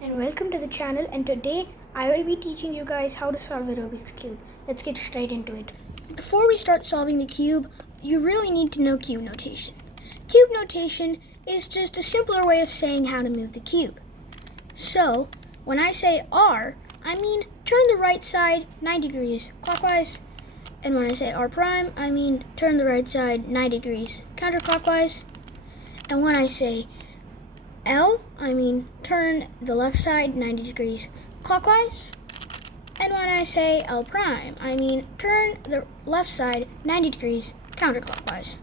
and welcome to the channel, and today I will be teaching you guys how to solve a Rubik's Cube. Let's get straight into it. Before we start solving the cube, you really need to know cube notation. Cube notation is just a simpler way of saying how to move the cube. So, when I say R, I mean turn the right side 90 degrees clockwise. And when I say R prime, I mean turn the right side 90 degrees counterclockwise. And when I say L, I mean turn the left side 90 degrees clockwise. And when I say L prime, I mean turn the left side 90 degrees counterclockwise.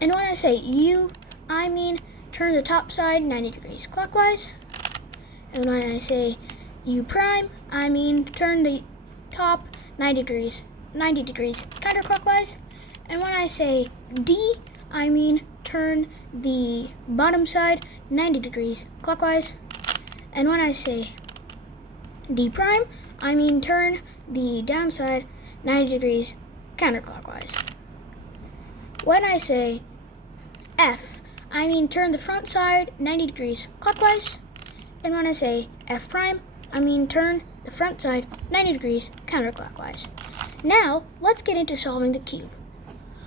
And when I say U, I mean turn the top side 90 degrees clockwise. And when I say U prime, I mean turn the top 90 degrees counterclockwise. And when I say D, I mean turn the bottom side 90 degrees clockwise. And when I say D prime, I mean turn the downside 90 degrees counterclockwise. When I say F, I mean turn the front side 90 degrees clockwise. And when I say F prime, I mean turn the front side 90 degrees counterclockwise. Now, let's get into solving the cube.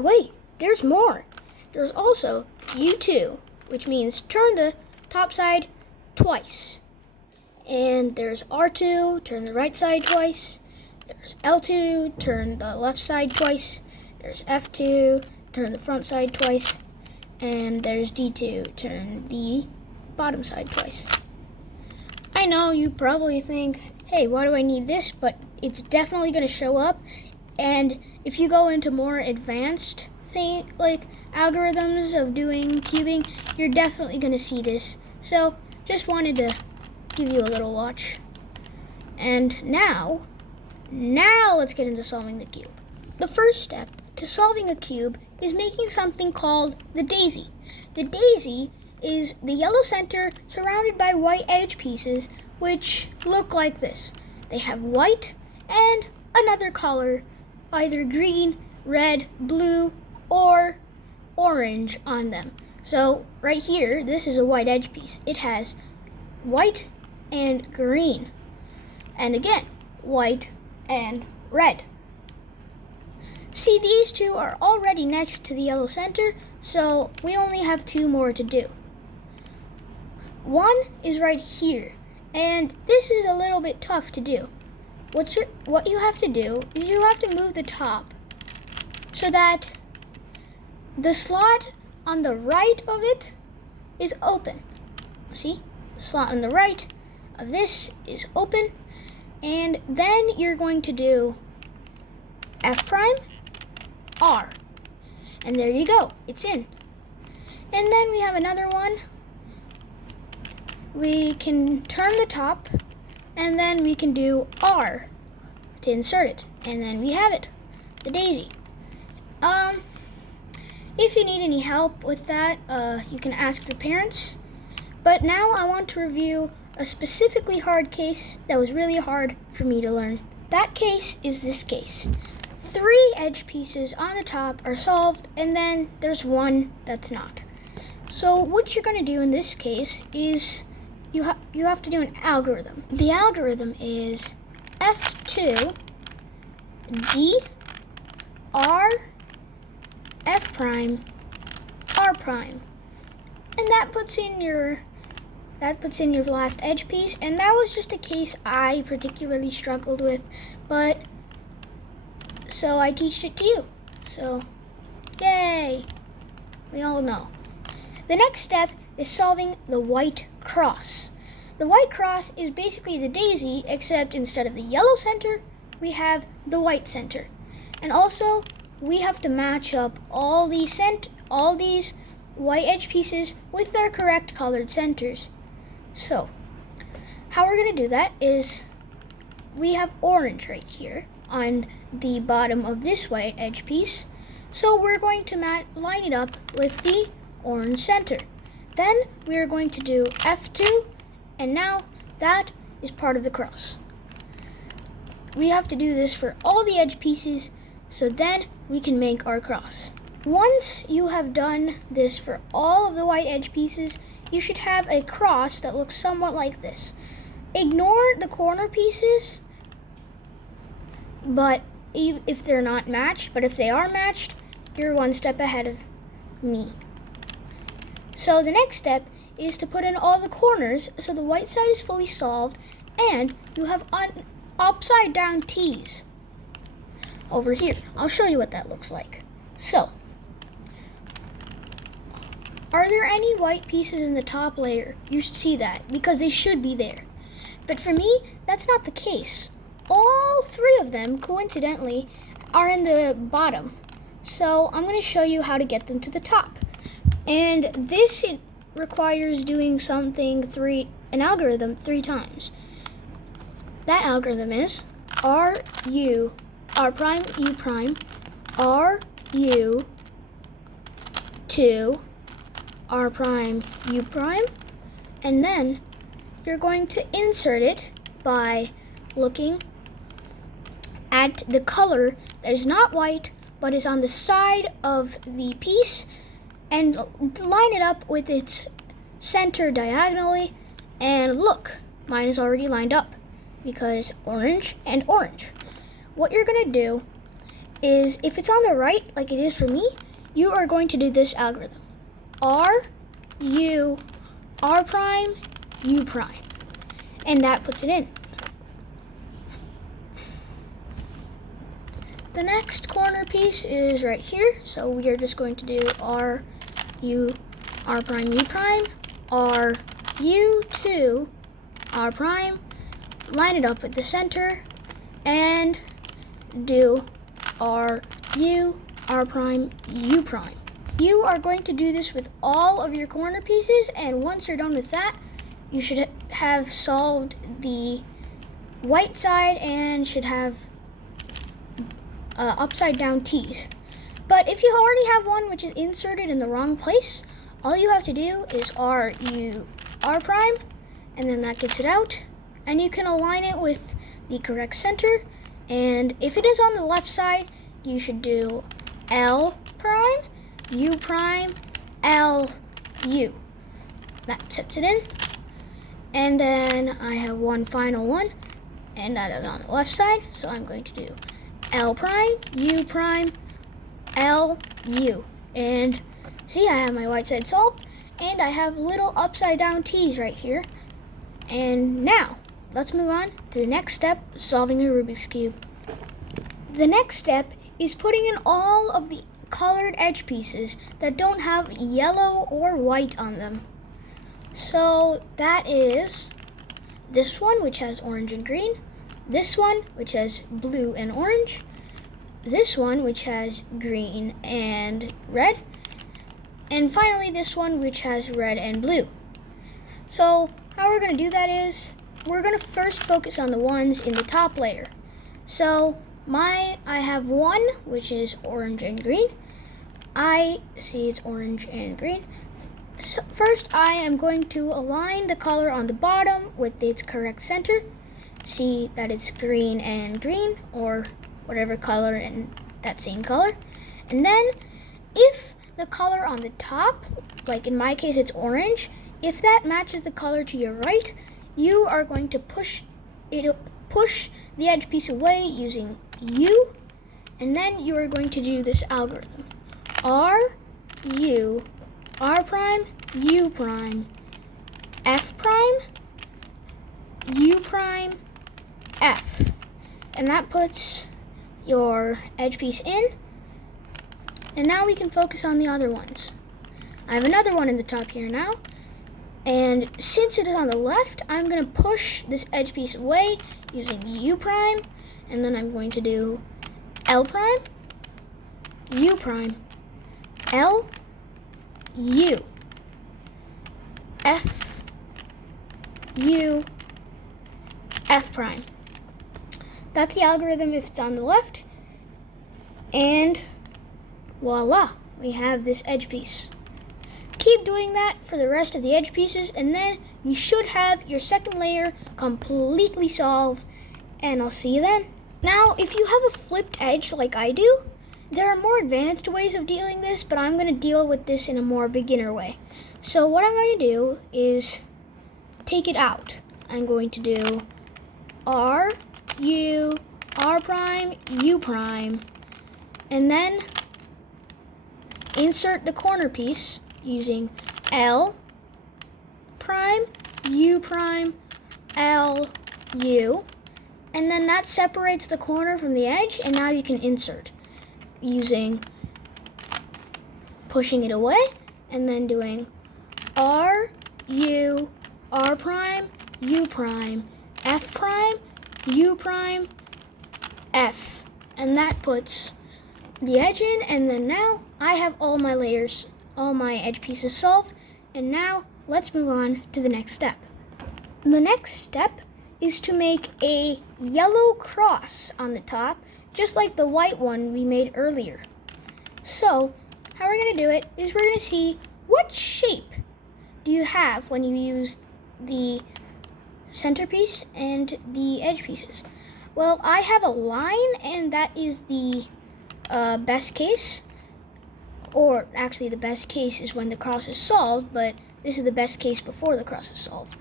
Wait, there's more. There's also U2, which means turn the top side twice. And there's R2, turn the right side twice. There's L2, turn the left side twice. There's F2, turn the front side twice. And there's D2, turn the bottom side twice. I know you probably think, hey, why do I need this? But it's definitely going to show up. And if you go into more advanced algorithms of doing cubing, you're definitely going to see this. So just wanted to give you a little watch. And now let's get into solving the cube. The first step to solving a cube is making something called the daisy. The daisy is the yellow center surrounded by white edge pieces, which look like this. They have white and another color, either green, red, blue, or orange on them. So right here, this is a white edge piece. It has white and green. And again, white and red. See, these two are already next to the yellow center, so we only have two more to do. One is right here, and this is a little bit tough to do. What you have to do is you have to move the top so that the slot on the right of it is open. See? The slot on the right of this is open, and then you're going to do F prime, R. And there you go, it's in. And then we have another one. We can turn the top, and then we can do R to insert it, and then we have it, the daisy. If you need any help with that, you can ask your parents. But now I want to review a specifically hard case that was really hard for me to learn. That case is this case. 3 edge pieces on the top are solved, and then there's one that's not. So what you're going to do in this case is you have to do an algorithm. The algorithm is F2, D, R, F prime, R prime. And that puts in your last edge piece, and that was just a case I particularly struggled with, but so I teached it to you. So, yay! We all know. The next step is solving the white cross. The white cross is basically the daisy, except instead of the yellow center, we have the white center. And also, we have to match up all these white edge pieces with their correct colored centers. So, how we're going to do that is we have orange right here on the bottom of this white edge piece. So we're going to line it up with the orange center. Then we're going to do F2, and now that is part of the cross. We have to do this for all the edge pieces, so then we can make our cross. Once you have done this for all of the white edge pieces, you should have a cross that looks somewhat like this. Ignore the corner pieces, but if they're not matched, but if they are matched, you're one step ahead of me. So the next step is to put in all the corners so the white side is fully solved and you have upside down T's over here. I'll show you what that looks like. So, are there any white pieces in the top layer? You should see that because they should be there. But for me, that's not the case. All three of them, coincidentally, are in the bottom. So I'm going to show you how to get them to the top. And this requires doing an algorithm 3 times. That algorithm is R prime, U prime, R, U, 2, R prime, U prime, and then you're going to insert it by looking at the color that is not white but is on the side of the piece and line it up with its center diagonally, and look, mine is already lined up because orange and orange. What you're going to do is, if it's on the right like it is for me, you are going to do this algorithm. R, U, R prime, U prime. And that puts it in. The next corner piece is right here. So we are just going to do R, U, R prime, U prime, R, U, 2, R prime, line it up with the center, and do R, U, R prime, U prime. You are going to do this with all of your corner pieces, and once you're done with that, you should have solved the white side and should have upside down T's. But if you already have one which is inserted in the wrong place, all you have to do is R, U, R prime, and then that gets it out, and you can align it with the correct center. And if it is on the left side, you should do L prime, U prime, L, U. That sets it in. And then I have one final one, and that is on the left side, so I'm going to do L prime, U prime, L, U. And see, I have my white side solved, and I have little upside down T's right here. And now, let's move on to the next step, solving a Rubik's Cube. The next step is putting in all of the colored edge pieces that don't have yellow or white on them. So that is this one, which has orange and green, this one, which has blue and orange, this one, which has green and red, and finally this one, which has red and blue. So how we're going to do that is, we're going to first focus on the ones in the top layer. So I have one, which is orange and green. I see it's orange and green. So first, I am going to align the color on the bottom with its correct center. See that it's green and green, or whatever color in that same color. And then, if the color on the top, like in my case it's orange, if that matches the color to your right, you are going to push the edge piece away using U, and then you are going to do this algorithm. R, U, R prime, U prime, F prime, U prime, F. And that puts your edge piece in. And now we can focus on the other ones. I have another one in the top here now. And since it is on the left, I'm going to push this edge piece away using U prime. And then I'm going to do L prime, U prime, L, U, F, U, F prime. That's the algorithm if it's on the left. And voila, we have this edge piece. Keep doing that for the rest of the edge pieces, and then you should have your second layer completely solved, and I'll see you then. Now, if you have a flipped edge like I do, There are more advanced ways of dealing this, but I'm going to deal with this in a more beginner way. So what I'm going to do is take it out. I'm going to do R, U, R prime, U prime, and then insert the corner piece using L prime, U prime, L, U, and then that separates the corner from the edge, and now you can insert using pushing it away and then doing R, U, R prime, U prime, F prime, U prime, F, and that puts the edge in, and then now I have all my layers, all my edge pieces solved, and now let's move on to the next step. The next step is to make a yellow cross on the top, just like the white one we made earlier. So, how we're going to do it is we're going to see what shape do you have when you use the centerpiece and the edge pieces. Well, I have a line, and that is the best case, or actually the best case is when the cross is solved, but this is the best case before the cross is solved.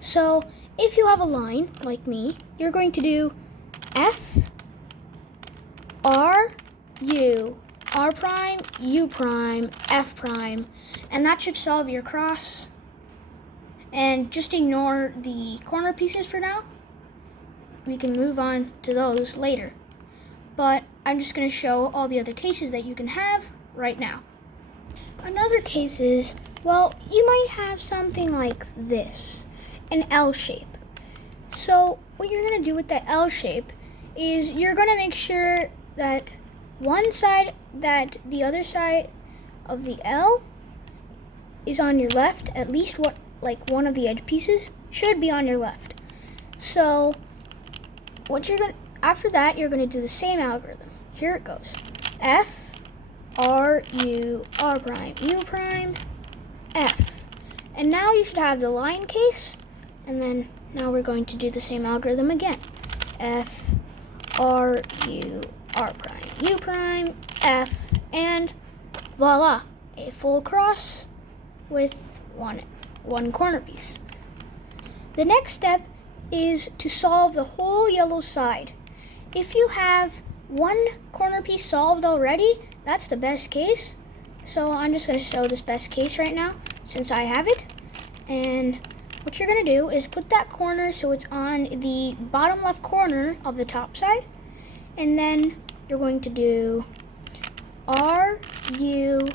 So, if you have a line, like me, you're going to do F, R, U, R prime, U prime, F prime, and that should solve your cross. And just ignore the corner pieces for now. We can move on to those later. But I'm just going to show all the other cases that you can have right now. Another case is, well, you might have something like this, an L shape. So what you're going to do with that L shape is you're going to make sure that the other side of the L is on your left. At least one of the edge pieces should be on your left. So after that, you're going to do the same algorithm. Here it goes. F, R, U, R prime, U prime, F. And now you should have the line case, and then now we're going to do the same algorithm again. F, R, U, R prime, U prime, F, and voila, a full cross with one corner piece. The next step is to solve the whole yellow side. If you have one corner piece solved already, that's the best case. So I'm just going to show this best case right now since I have it. And what you're going to do is put that corner so it's on the bottom left corner of the top side. And then you're going to do R, U,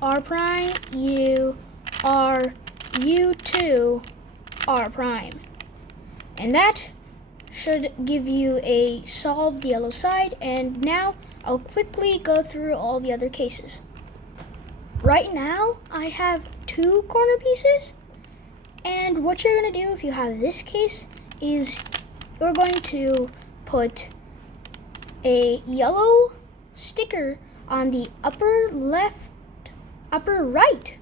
R prime, U, R, U2, R prime. And that should give you a solved yellow side. And now I'll quickly go through all the other cases. Right now, I have 2 corner pieces. And what you're going to do if you have this case is you're going to put a yellow sticker on the upper right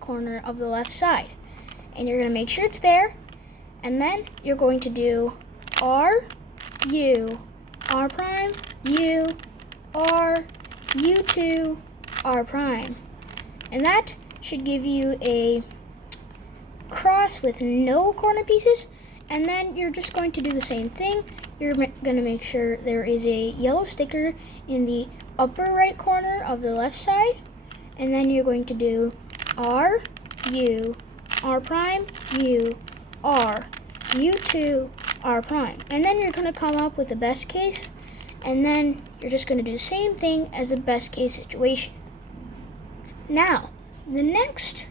corner of the left side. And you're going to make sure it's there. And then you're going to do R, U, R prime, U, R, U2, R prime. And that should give you a cross with no corner pieces. And then you're just going to do the same thing. You're going to make sure there is a yellow sticker in the upper right corner of the left side. And then you're going to do R, U, R prime, U, R, U2, R prime. And then you're going to come up with the best case. And then you're just going to do the same thing as the best case situation. Now, the next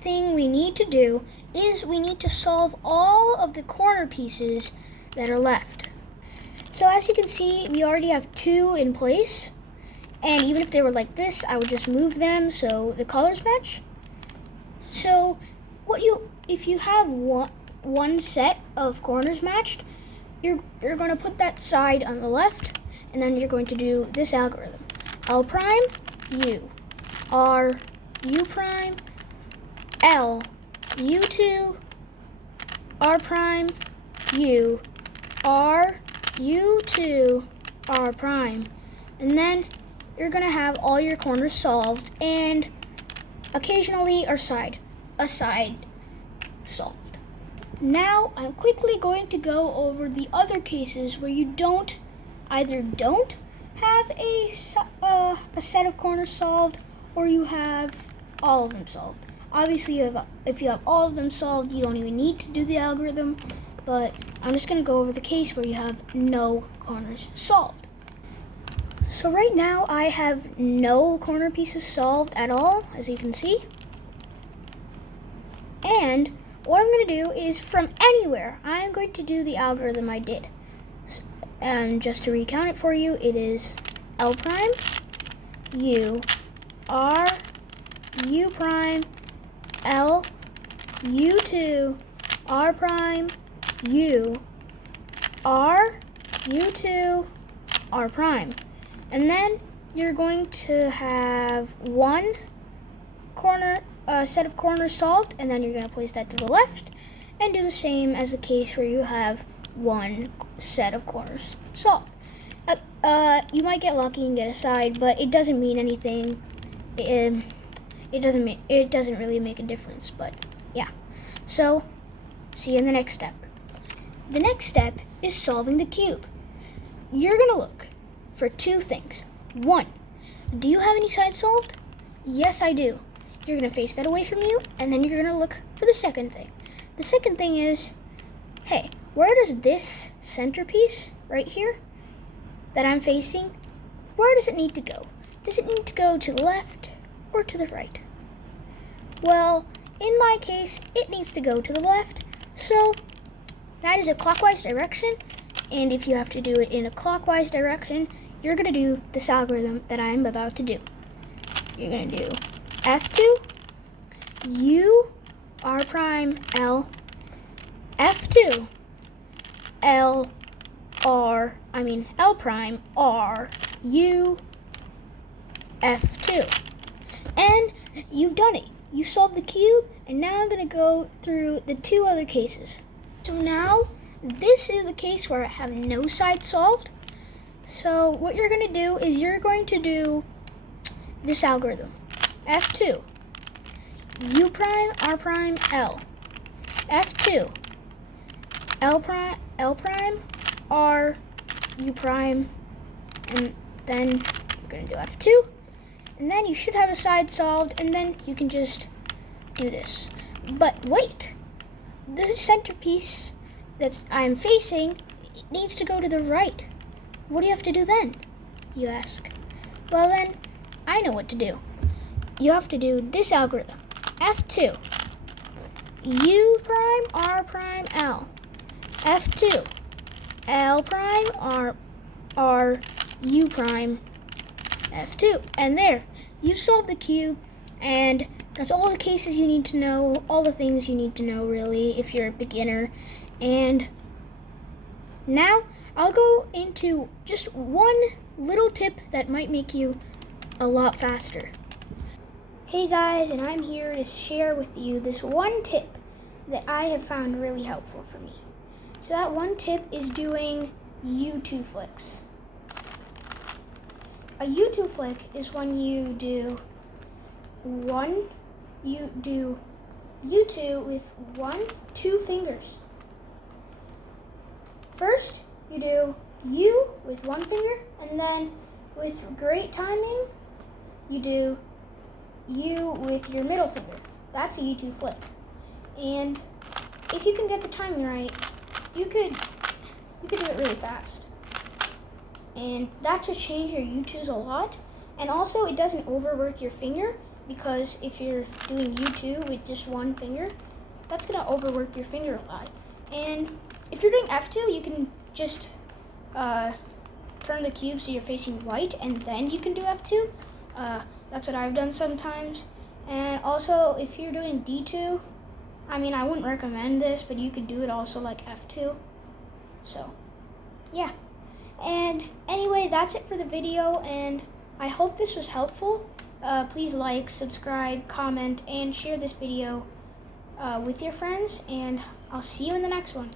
thing we need to do is we need to solve all of the corner pieces that are left. So as you can see, we already have 2 in place. And even if they were like this, I would just move them so the colors match. So if you have one set of corners matched, you're going to put that side on the left, and then you're going to do this algorithm. L prime, U, R, U prime, L, U2, R prime, U, R, U2, R prime. And then you're gonna have all your corners solved and occasionally a side solved. Now I'm quickly going to go over the other cases where you either don't have a set of corners solved, or you have all of them solved. Obviously, if you have all of them solved, you don't even need to do the algorithm, but I'm just going to go over the case where you have no corners solved. So right now, I have no corner pieces solved at all, as you can see. And what I'm going to do is, from anywhere, I'm going to do the algorithm I did. And just to recount it for you, it is L prime, U, R, U prime, L, U2, R prime, U, R, U2, R prime. And then you're going to have one set of corners solved, and then you're going to place that to the left and do the same as the case where you have one set of corners solved. You might get lucky and get a side, but it doesn't mean anything. It doesn't really make a difference, but yeah. So, see you in the next step. The next step is solving the cube. You're going to look for two things. One, do you have any sides solved? Yes, I do. You're going to face that away from you, and then you're going to look for the second thing. The second thing is, hey, where does this centerpiece right here that I'm facing, where does it need to go? Does it need to go to the left or to the right? Well, in my case, it needs to go to the left, so that is a clockwise direction, and if you have to do it in a clockwise direction, you're going to do this algorithm that I'm about to do. You're going to do F2, U, R prime, L, F2, L prime, R, U, F2. And you've done it. You solved the cube, and now I'm going to go through the two other cases. So now, this is the case where I have no side solved. So what you're going to do is you're going to do this algorithm. F2, U prime, R prime, L. F2, L prime, R, U prime, and then you're going to do F2, and then you should have a side solved, and then you can just do this. But wait, this centerpiece that I'm facing needs to go to the right. What do you have to do then, you ask? Well then, I know what to do. You have to do this algorithm. F2, U prime, R prime, L. F2, L prime, R, U prime, F2. And there, you solved the cube, and that's all the cases you need to know, all the things you need to know really if you're a beginner. And now I'll go into just one little tip that might make you a lot faster. Hey guys, and I'm here to share with you this one tip that I have found really helpful for me. So that one tip is doing U2 flicks. A U2 flick is when you do U2 with two fingers. First, you do U with one finger, and then with great timing, you do U with your middle finger. That's a U2 flick. And if you can get the timing right, you could do it really fast. And that should change your U2s a lot. And also, it doesn't overwork your finger, because if you're doing U2 with just one finger, that's going to overwork your finger a lot. And if you're doing F2, you can just turn the cube so you're facing white, and then you can do F2. That's what I've done sometimes. And also, if you're doing D2, I wouldn't recommend this, but you could do it also like F2. So, yeah. And anyway, that's it for the video, and I hope this was helpful. Please like, subscribe, comment, and share this video with your friends, and I'll see you in the next one.